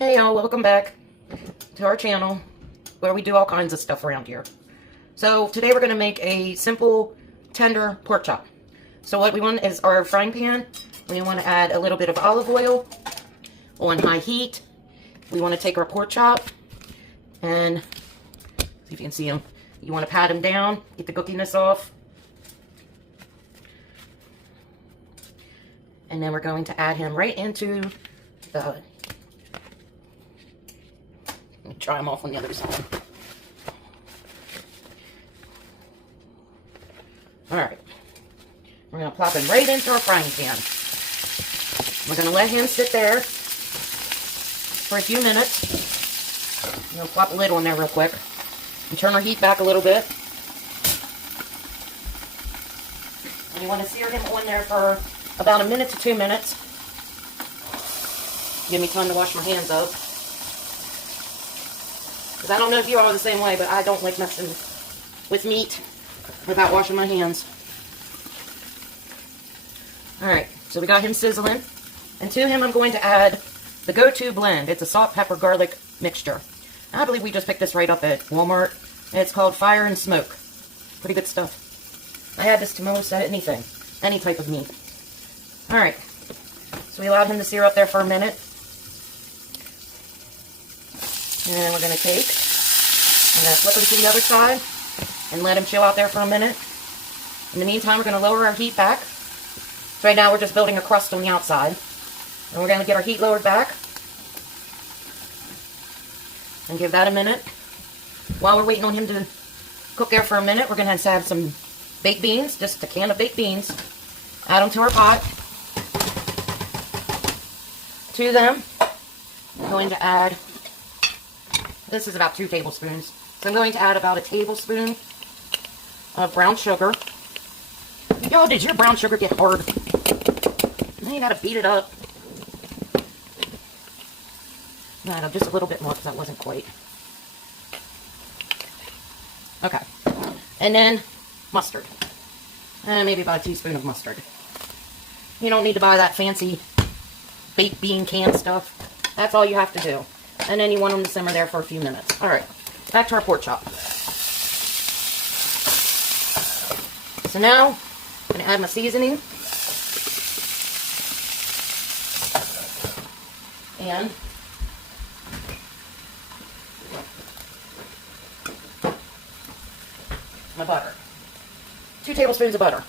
Hey y'all, welcome back to our channel where we do all kinds of stuff around here. So today we're going to make a simple tender pork chop. So what we want is our frying pan. We want to add a little bit of olive oil on high heat. We want to take our pork chop and see if you can see them. You want to pat them down, get the gookiness off. And then we're going to add him right into the... Let me try them off on the other side. Alright. We're going to plop him right into our frying pan. We're going to let him sit there for a few minutes. I'm going to plop the lid on there real quick. And turn our heat back a little bit. And you want to sear him on there for about 1 to 2 minutes. Give me time to wash my hands up. Because I don't know if you are the same way, but I don't like messing with meat without washing my hands. Alright, so we got him sizzling. And to him I'm going to add the go-to blend. It's a salt, pepper, garlic mixture. I believe we just picked this right up at Walmart. And it's called Fire and Smoke. Pretty good stuff. I add this to most anything. Any type of meat. Alright, so we allowed him to sear up there for a minute. And then we're going to take, I'm going to flip him to the other side and let him chill out there for a minute. In the meantime, we're going to lower our heat back. So right now we're just building a crust on the outside. And we're going to get our heat lowered back. And give that a minute. While we're waiting on him to cook there for a minute, we're going to have some baked beans, just a can of baked beans. Add them to our pot. To them, I'm going to add, this is about 2 tablespoons. So I'm going to add about a tablespoon of brown sugar. Yo, did your brown sugar get hard? Now you gotta beat it up. No, just a little bit more because that wasn't quite. Okay. And then mustard. And maybe about a teaspoon of mustard. You don't need to buy that fancy baked bean can stuff. That's all you have to do. And then you want them to simmer there for a few minutes. Alright, back to our pork chop. So now, I'm going to add my seasoning. And my butter. 2 tablespoons of butter.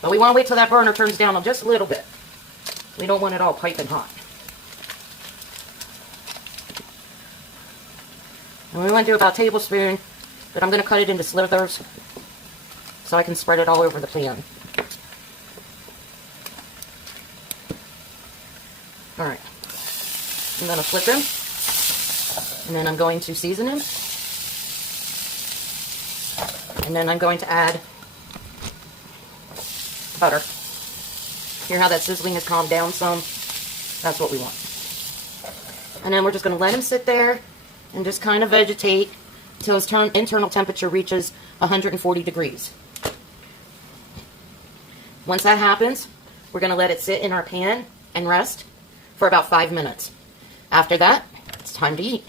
But we want to wait till that burner turns down just a little bit. We don't want it all piping hot. And we want to do about a tablespoon, but I'm going to cut it into slivers so I can spread it all over the pan. Alright. I'm going to flip him. And then I'm going to season him. And then I'm going to add butter. Hear how that sizzling has calmed down some? That's what we want. And then we're just going to let him sit there and just kind of vegetate until his internal temperature reaches 140 degrees. Once that happens, we're going to let it sit in our pan and rest for about 5 minutes. After that, it's time to eat.